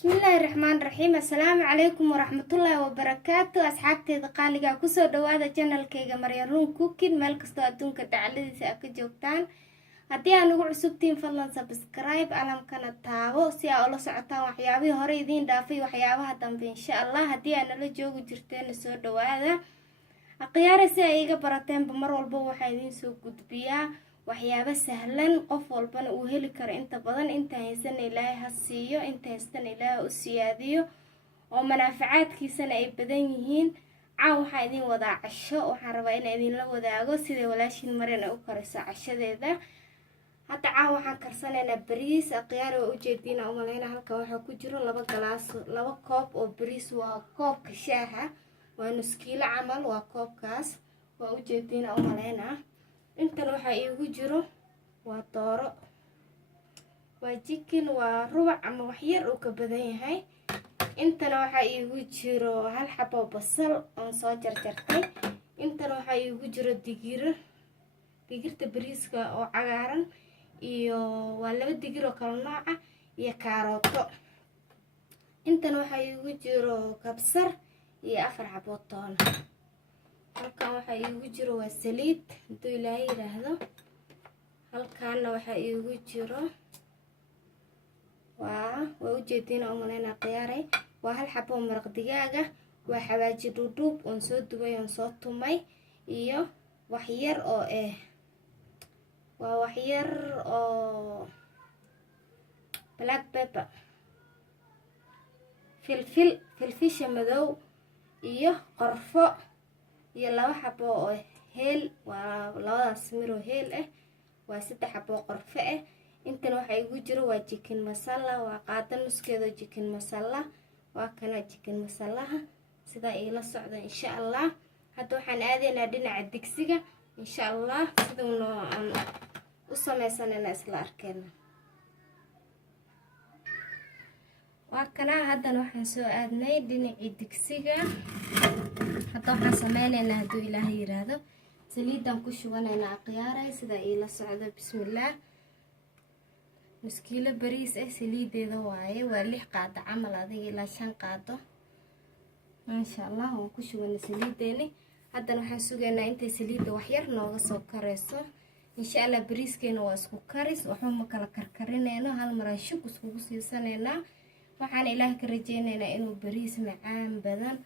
بسم الله الرحمن الرحيم. السلام عليكم ورحمة الله وبركاته. أصحابتي قالقة كسو دوادا جنال كيغا مريرون كوكين مال كستو أدونك تعالي ساكا جوكتان هدي أنو عسوبتين فلان سبسكرايب ألم كانت تاو سيا أولا سعطان وحيابي هوريدين دافي وحيابها دنبي إن شاء الله هدي أنا لجوغو جرتين سو دوادا أقياري سيا إيغا براتين بمر والبو وحايدين سو قدبيا waxyaabo sahlan qof walbana uu heli karo inta badan inta haysan ilaahay ha siiyo inta haystan ilaahay u siyaadiyo oo manaafacaadkiisana ay badan yihiin waxaan idin wadaa casho waxaan rabaa in idin la wadaago sida walaashin Maryan ay u kariso cashadeeda hadda waxaan karsanaynaa bariis aqyaar oo u jeedina oo maleena halka waxa ku jiro 2 galaas 2 koob oo bariis waa koobka shaaha waa nus kiilo camal waa koobkaas waa u jeedina oo maleena inta waxa iigu jiro waa dooro waa chicken waa rubac ama wax yar oo ka badan yahay inta waxa iigu jiro hal xabo basal oo soo jarjartay inta waxa iigu jiro digirta bariiska oo cagaaran iyo waa 2 digir oo kala nooc ah iyo kaarooto inta waxa iigu jiro kabsar iyo 4 xabo toon halkan waxa iigu jiro waa saliid intuu ilaahay yiraahdo halkan waxa iigu jiro waa u jeedina oo maleena qiyaaray waa hal xabo maraq digaaga waa xawaaji duduub oo soo dubay oo soo tumay iyo wax yar oo waa wax yar oo black pepper filfisha madow iyo qorfo iyo 2 xabo oo heel waa 2daas miro heel waa 3 xabo qorfe intan waxa igu jiro waa chicken masala waa qaada nuskeeda chicken masala waa kana chicken masalaha sida ay la socdo insha Allah hadda waxaan aadeynaa dhinaca digsiga insha Allah sidoo aan u sameeysanayna isla arkayna waa kana hadda waxaan soo aadnay dhinaca digsiga hadda waxaan sameeynaynaa haduu ilaahay yiraahdo saliidan ku shubanaynaa qiyaaray sida ay la socdo bismillaah muskiilo bariis saliideeda waaye waa 6 qaado camal adiga ilaa 5 qaado insha Allah waan ku shubanay saliideeni hadda waxaan sugaynaa intay saliida wax yar nooga soo kareyso insha Allah bariiskeena waa isku karis waxaan ma kala karkarinayno hal mar aan shub isku siisanayna waxaan ilaahay ka rajeynaynaa inuu bariis macaan badan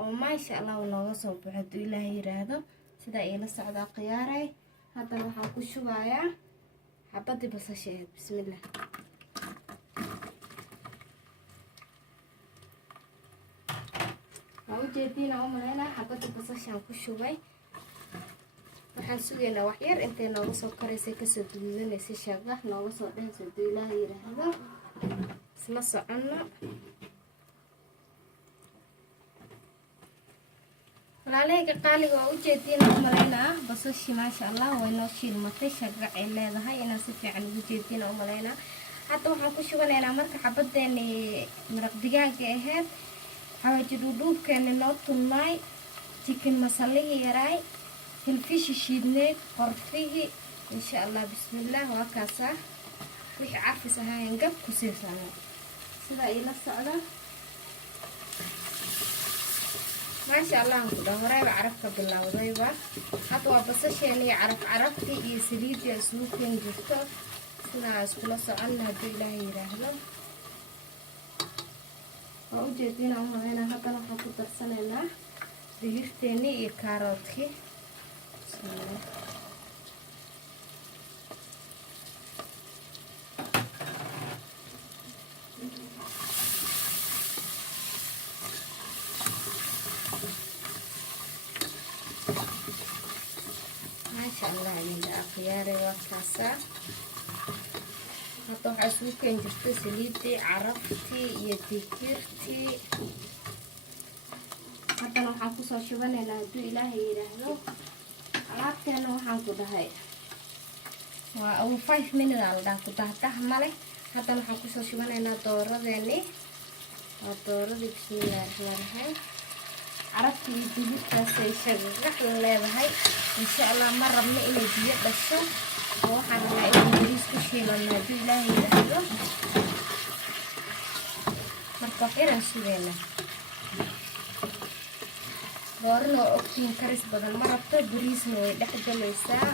oo ma sha Allah nooga soo baxo ilaahay yiraahdo sida ay la socdo qiyaaray hadda waxaan ku shubayaa xabadii basasheed bismillaah waan jeedina oo maleena xabadii basashaan ku shubay waxaan sugaynaa wax yar intay nooga soo kareysay ka soo duudanaysa shaaqah nooga soo dhayso ilaahay yiraahdo isla socono walaaleyga qaaliga oo u jeedina oo maleena basashi ma sha Allah way noo shiilmatay shaqo ay leedahay inaan si fiican ugu jeedina oo maleena hadda waxaan ku shubanaynaa marka xabadeeni maraq digaaga ahayd xawaaji duduubkeena noo tumay chicken masalihi yaray filfish shiidnay qorfihi insha Allah bismillaah waa kaasa wixii carfis ahaan gab ku siisana sida ay la socdo ما شاء الله كده هراي بعرفك بالله وضيبة حطوا بصش يعني عرفتي يسليد يسوق ينجفتو سنا اسكولا سعنا بالله يرهله وجدينا هم هنا هذا نحط درسنا لنا ديرتني يكاروتي بسم الله الله عند أخياري وكاسة هاتو حسوك انجفتو سليدي عرفتي يدكيرتي هاتا نوحان كسو شباني نهدو إلهي يرهدو عرفتي أنا وحان كدهاي أو 5 minutes على كدهتها مالي هاتا نوحان كسو شباني ندورة ذيني ندورة دي بسم الله الرحمن الرحيم عرفتي digirtaas ay shaqax leedahay insha Allah ma rabno inay biyo dhasho waxaan rabnaa in bariis ku shiilano ilaahay yiraahdo marka xiran sugeena doorana oo ogtiin karis badan ma rabto bariisna way dhex galaysaa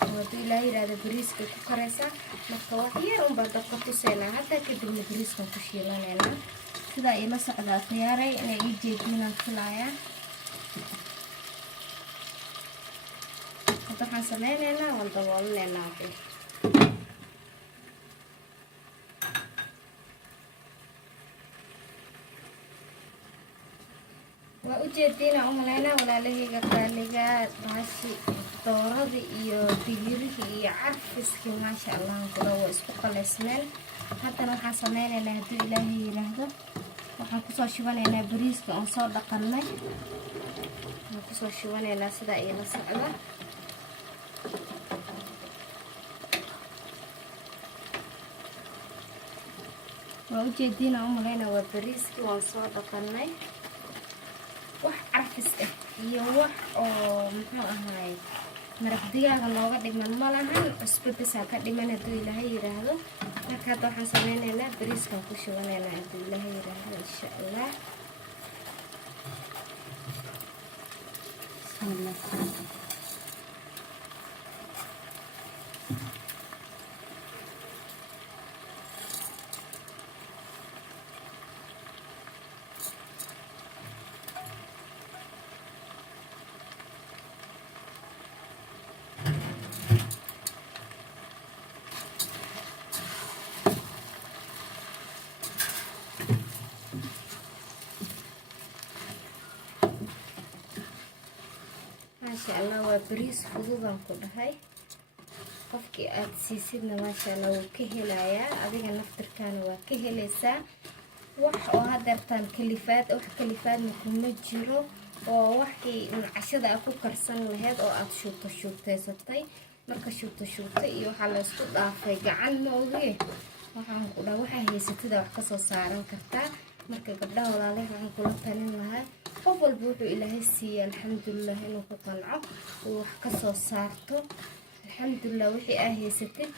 hadduu ilaahay yiraahdo bariiska ku karaysaa marka wax yar un baan dabka tuseynaa hadda kadibna bariiskan ku shiilanaynaa sidaa ila socdaa khiyaaray inay ii jeedinaan filayaa hadda waxaan sameynaynaa waan daboolinaynaa waa ujeediina umaleynaa walaalahayga qaaliga baashi dooradii iyo digirihii iyo carfiskii maasha allah kula waa isku qalaysmeen haddana waxaan sameynaynaa hadduu ilaahay yiraahdo waxaan kusoo shubanaynaa bariiska oon soo dhaqannay waxaan kusoo shubanaynaa sidaa ila socda waa ujeediina umaleynaa waa bariiskii waan soo dhaqannay wax carfis ah iyo wax oo muxuu ahaay maraq digaaga looga dhiman ma lahan cusbo bisaa ka dhiman hadduu ilaahay yiraahdo marka hadda waxaan sameynaynaa bariiskan ku shubanaynaa hadduu ilaahay yiraahdo insha allah maasha allah waa bariis fududaan ku dhahay qofkii aad siisidna maasha allah wuu ka helayaa adiga naftirkaana waa ka helaysaa wax oo hadeertaan wax kalifaadna kuma jiro oo waxii cashada aad ku karsan lahayd oo aad shuugtaysatay marka shuugtay iyo waxaa la isku dhaafay gacan ma oge waxaan ku dhahay waxaa haysatida wax kasoo saaran kartaa marka gabdhaha walaalaha waxaan kula talin lahaa qof walba wuxuu ilaahay siiyey alxamdulilah inuu ku qanco uu wax kasoo saarto alxamdulilah wixii aa haysatid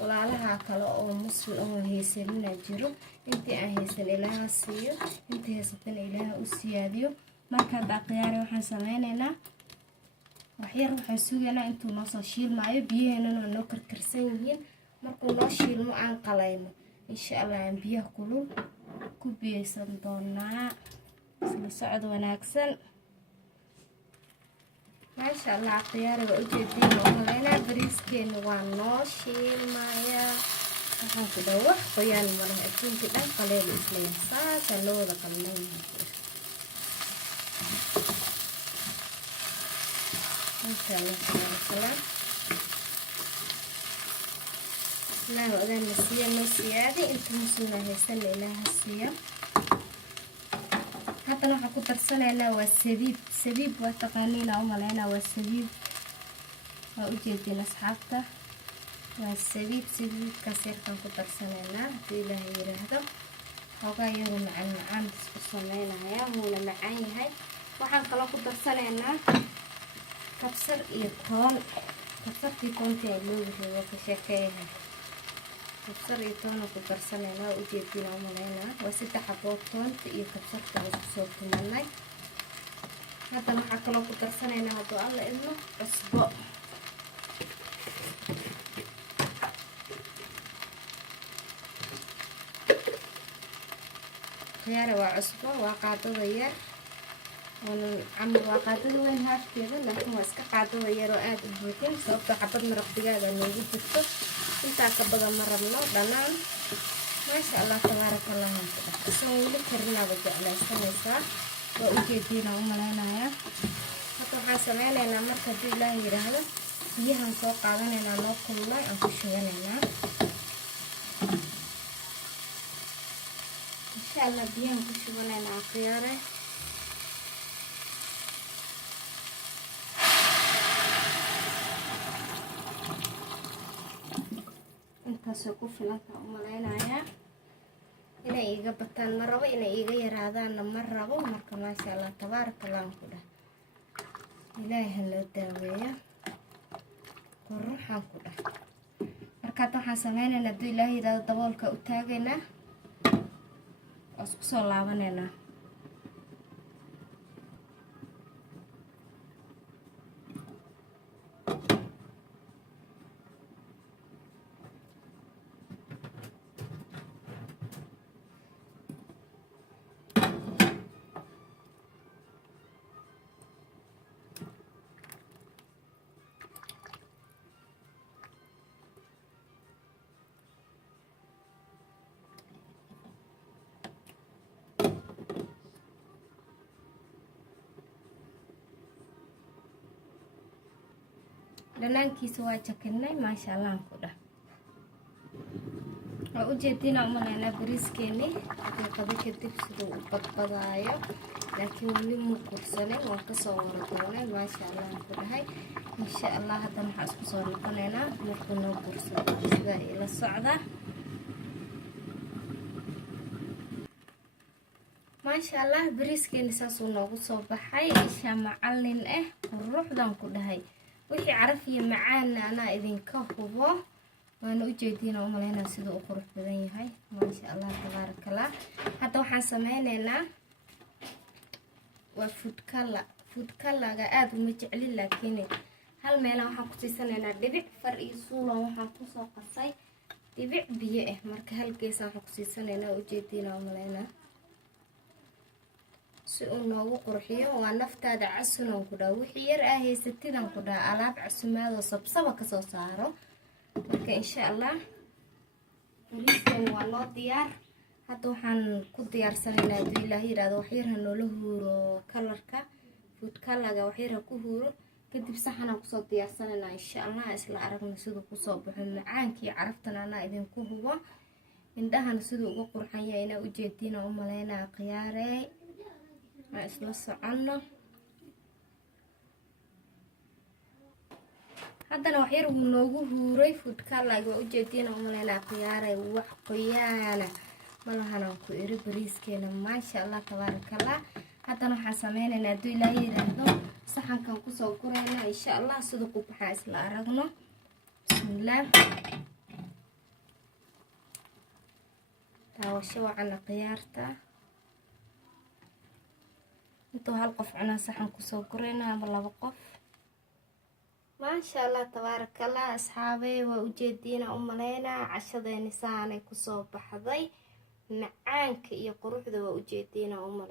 walaalaha kale oo muslim oo haysanina jiro intii aan haysan ilaaha siiyo intii haysatana ilaaha u siyaadiyo marka baaqiyaare waxaan sameynaynaa waxyar waxaan sugaynaa intuu noo soo shiilmaayo biyaheennana noo karkarsan yihiin markuu noo shiilmo aan qalayno insha allah aan biyaha kulul ku biyeysan doonaa isla socod wanaagsan maasha allah khiyaari waa ujeediin umaleynaa bariiskeena waa noo shiilmayaa waxaan ku dhaw wax qoyaan malaha adduunka dhan qaleelu isleeya saasaa loo wada qalmaynaha maasha allah tabaarakallah ilaaha odaan na siiya noo siyaadi inta muslimna haysana ilaaha siiya haddana waxaan ku darsanaynaa waa sabiib waa taqaaniina umaleynaa waa sabiib waa ujeediin asxaabta waa sabiibkaas yarkaan ku darsanaynaa haddii ilaaha yiraahdo xoogaa iyagoo macaan isku sameynaya wuuna macaan yahay waxaan kaloo ku darsanaynaa kabsar iyo toon kabsartii toontii ay loo wixii waa ka sheekeeyahay kabsar iyo toona ku darsanaynaa waa ujeediina umaleynaa waa 3 xabood toonta iyo kabsarta isku soo tumanay haddana waxaa kaloo ku darsanaynaa hadduu alla idmo cusbo khiyaare waa cusbo waa qaadada yar waa qaadada weyn haafkeeda laakiin waa iska qaadada yar oo aada u buuxin sababtoo xabad maraq digaaga noogu jirto intaa ka badan ma rabno dhanaan maasha allah tabaaraka allah isagoo weli karinaaba jeclaysanaysaa waa ujeediina umaleynayaa hadda waxaan sameynaynaa marka haddii ilaaha yiraahdo biyahan soo qaadanaynaa noo kululay aan ku shuganaynaa insha allah biyahan ku shuganaynaa khiyaare intaasoo ku filanta umaleynayaa inay iga bataan ma rabo inay iga yaraadaanna ma rabo marka maasha allah tabaaraka allaan ku dhah ilaahay ha loo daaweeyo quruxaan ku dhah marka hadda waxaan sameynaynaa hadduu ilaahay yiraahdo daboolka u taagaynaa isku soo laabaneynaa. dhanaankiisa waa jakinay maasha Allah ku dhah. waa u jeedina umaleynaa bariiskeeni daqiiqado kadib siduu u badbadaayo, laakiin weli muu kursanin. waan kasoo wara doonay maasha Allah ku dhahay. insha Allah haddana waxaan isku soo noqonaynaa markuu noo kursado. sidaa ila socda. maasha Allah bariiskeeni saasuu noogu soo baxay. isha macallin quruxdan ku dhahay. wixii caraf iyo macaan anaa idinka hubo. waana u jeedina umaleynaa siduu u qurux badan yahay maasha Allah tabarakallah. hadda waxaan sameyneynaa waa food color aad uma jeclin, laakiin hal meel waxaan ku siisanaynaa dhibic far iyo suulan. waxaan ku soo qasay dhibic biyo marka hal gees waxaan ku siisanaynaa. u jeedina umaleynaa si uu noogu qurxiyo. waa naftaada casunan ku dhaha. wixii yar haysatidan ku dhaha alaab casumaadoo sabsaba ka soo saaro. marka insha Allah bariiskan waa noo diyaar. hadda waxaan ku diyaarsanaynaa hadduu Ilaahay yiraahdo wax yar noola huuro kalarka food color wax yar ku huuro. kadib saxanaan kusoo diyaarsanaynaa insha Allah. isla aragna siduu kusoo baxo macaankii caraftan anaa idinku hubo. indhahana siduu uga qurxan yahay inaa u jeedina umaleynaa khiyaarey. isla socono. haddana wax yar wuu noogu huuray food color. waa u jeedina umaleynaa khiyaaray. wax qoyaana malahanaan ku iri bariiskeena maasha Allah tabarakallah. haddana waxaan sameynaynaa hadduu Ilaahay yiraahdo saxankan kusoo guraynaa insha Allah. siduu ku baxaa isla aragno. bismillaah. daawasho wacan khiyaarta. intuu hal qof cunaa saxan kusoo guraynaa ama laba qof. maasha Allah tabarakallah. asxaabey waa u jeedina umaleynaa cashadeeni saanay kusoo baxday. macaanka iyo quruxda waa u jeedina umaleynaa.